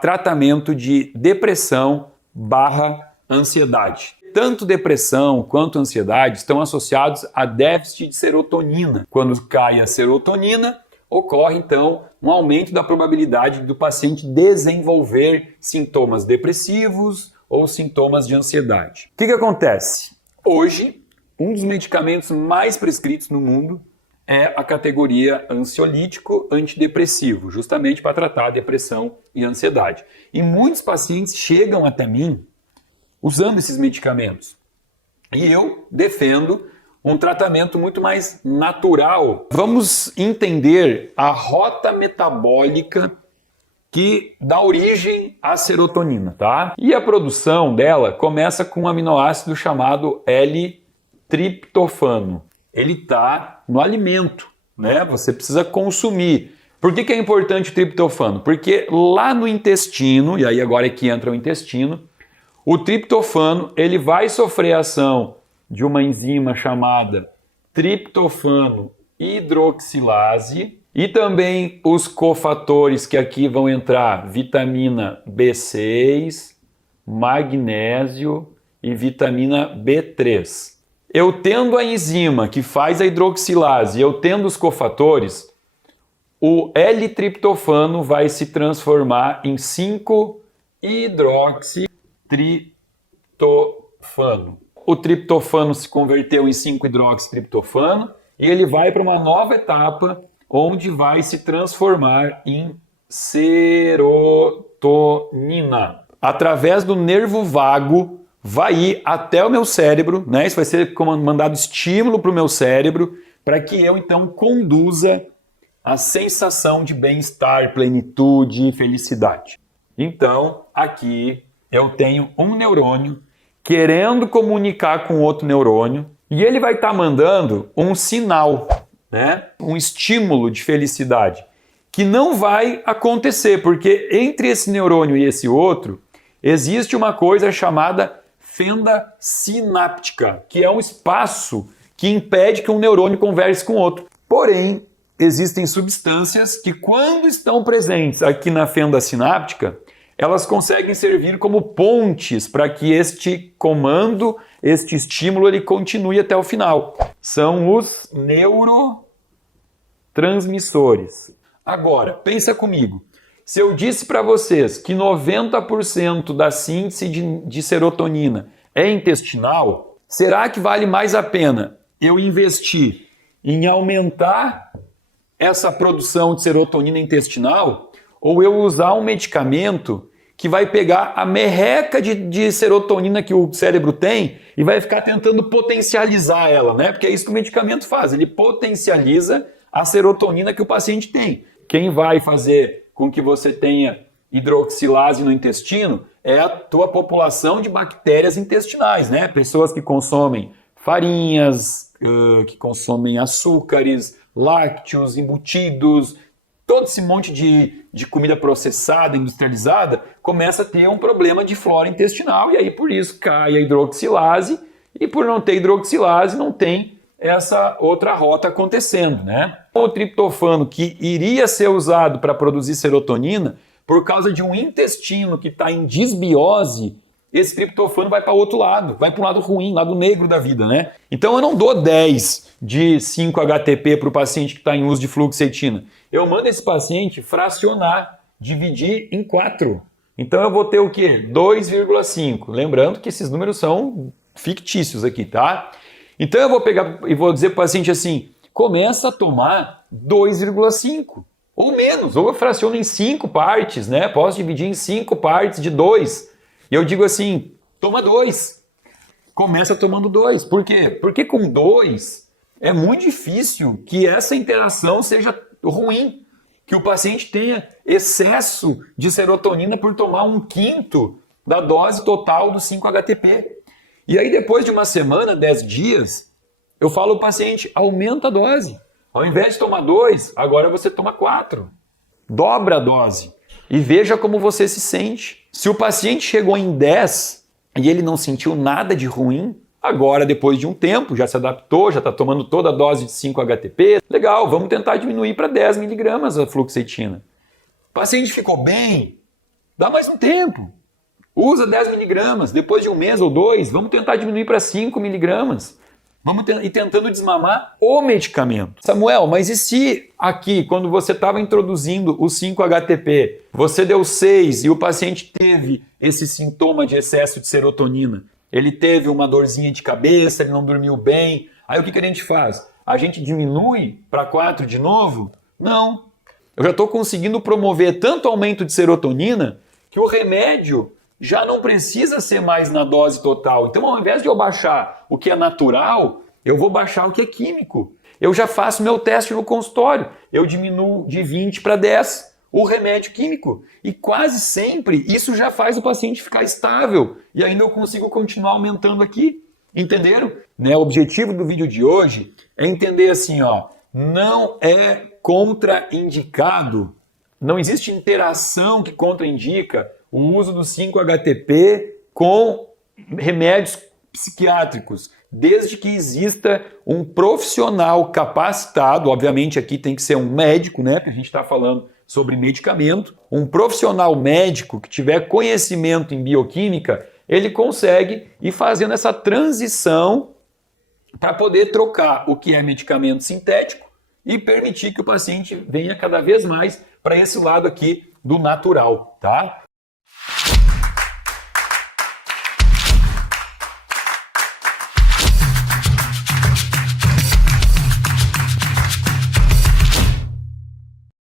tratamento de depressão barra ansiedade. Tanto depressão quanto ansiedade estão associados a déficit de serotonina. Quando cai a serotonina, ocorre então um aumento da probabilidade do paciente desenvolver sintomas depressivos ou sintomas de ansiedade. O que acontece? Hoje, um dos medicamentos mais prescritos no mundo é a categoria ansiolítico antidepressivo, justamente para tratar a depressão e a ansiedade. E muitos pacientes chegam até mim usando esses medicamentos. E eu defendo um tratamento muito mais natural. Vamos entender a rota metabólica que dá origem à serotonina, tá? E a produção dela começa com um aminoácido chamado L-triptofano. Ele está no alimento, né? Você precisa consumir. Por que é importante o triptofano? Porque lá no intestino, e aí agora é que entra o intestino, o triptofano ele vai sofrer a ação de uma enzima chamada triptofano hidroxilase e também os cofatores que aqui vão entrar vitamina B6, magnésio e vitamina B3. Eu tendo a enzima que faz a hidroxilase e eu tendo os cofatores, o L-triptofano vai se transformar em 5-hidroxitriptofano. O triptofano se converteu em 5-hidroxitriptofano e ele vai para uma nova etapa onde vai se transformar em serotonina. Através do nervo vago vai ir até o meu cérebro, né? Isso vai ser mandado estímulo para o meu cérebro para que eu então conduza a sensação de bem-estar, plenitude e felicidade. Então, aqui eu tenho um neurônio querendo comunicar com outro neurônio e ele vai estar mandando um sinal, né? Um estímulo de felicidade que não vai acontecer, porque entre esse neurônio e esse outro existe uma coisa chamada fenda sináptica, que é um espaço que impede que um neurônio converse com o outro. Porém, existem substâncias que, quando estão presentes aqui na fenda sináptica, elas conseguem servir como pontes para que este comando, este estímulo, ele continue até o final. São os neurotransmissores. Agora, pensa comigo. Se eu disse para vocês que 90% da síntese de serotonina é intestinal, será que vale mais a pena eu investir em aumentar essa produção de serotonina intestinal ou eu usar um medicamento que vai pegar a merreca de serotonina que o cérebro tem e vai ficar tentando potencializar ela, né? Porque é isso que o medicamento faz, ele potencializa a serotonina que o paciente tem. Quem vai fazer com que você tenha hidroxilase no intestino é a tua população de bactérias intestinais, né? Pessoas que consomem farinhas, que consomem açúcares, lácteos, embutidos, todo esse monte de comida processada, industrializada, começa a ter um problema de flora intestinal e aí por isso cai a hidroxilase e por não ter hidroxilase não tem essa outra rota acontecendo, né? O triptofano que iria ser usado para produzir serotonina, por causa de um intestino que está em disbiose, esse triptofano vai para outro lado, vai para um lado ruim, lado negro da vida, né? Então eu não dou 10 de 5-HTP para o paciente que está em uso de fluoxetina. Eu mando esse paciente fracionar, dividir em 4. Então eu vou ter o quê? 2,5. Lembrando que esses números são fictícios aqui, tá? Então eu vou pegar e vou dizer para o paciente assim, começa a tomar 2,5. Ou menos, ou eu fraciono em 5 partes, né? Posso dividir em 5 partes de 2. E eu digo assim, toma 2. Começa tomando 2. Por quê? Porque com 2 é muito difícil que essa interação seja ruim. Que o paciente tenha excesso de serotonina por tomar 1/5 da dose total do 5-HTP. E aí depois de uma semana, 10 dias, eu falo ao paciente, aumenta a dose. Ao invés de tomar 2, agora você toma 4. Dobra a dose. E veja como você se sente. Se o paciente chegou em 10 e ele não sentiu nada de ruim, agora depois de um tempo, já se adaptou, já está tomando toda a dose de 5-HTP, legal, vamos tentar diminuir para 10 miligramas a fluoxetina. O paciente ficou bem, Dá mais um tempo. Usa 10 miligramas, depois de um mês ou 2, vamos tentar diminuir para 5 miligramas. Vamos ir tentando desmamar o medicamento. Samuel, mas e se aqui, quando você estava introduzindo o 5-HTP, você deu 6 e o paciente teve esse sintoma de excesso de serotonina? Ele teve uma dorzinha de cabeça, ele não dormiu bem. Aí o que a gente faz? A gente diminui para 4 de novo? Não. Eu já estou conseguindo promover tanto aumento de serotonina que o remédio já não precisa ser mais na dose total. Então, ao invés de eu baixar o que é natural, eu vou baixar o que é químico. Eu já faço meu teste no consultório. Eu diminuo de 20 para 10 o remédio químico. E quase sempre isso já faz o paciente ficar estável. E ainda eu consigo continuar aumentando aqui. Entenderam? Né? O objetivo do vídeo de hoje é entender assim, ó, não é contraindicado, não existe interação que contraindica o uso do 5-HTP com remédios psiquiátricos, desde que exista um profissional capacitado, obviamente aqui tem que ser um médico, né, porque a gente está falando sobre medicamento, um profissional médico que tiver conhecimento em bioquímica, ele consegue ir fazendo essa transição para poder trocar o que é medicamento sintético e permitir que o paciente venha cada vez mais para esse lado aqui do natural, tá?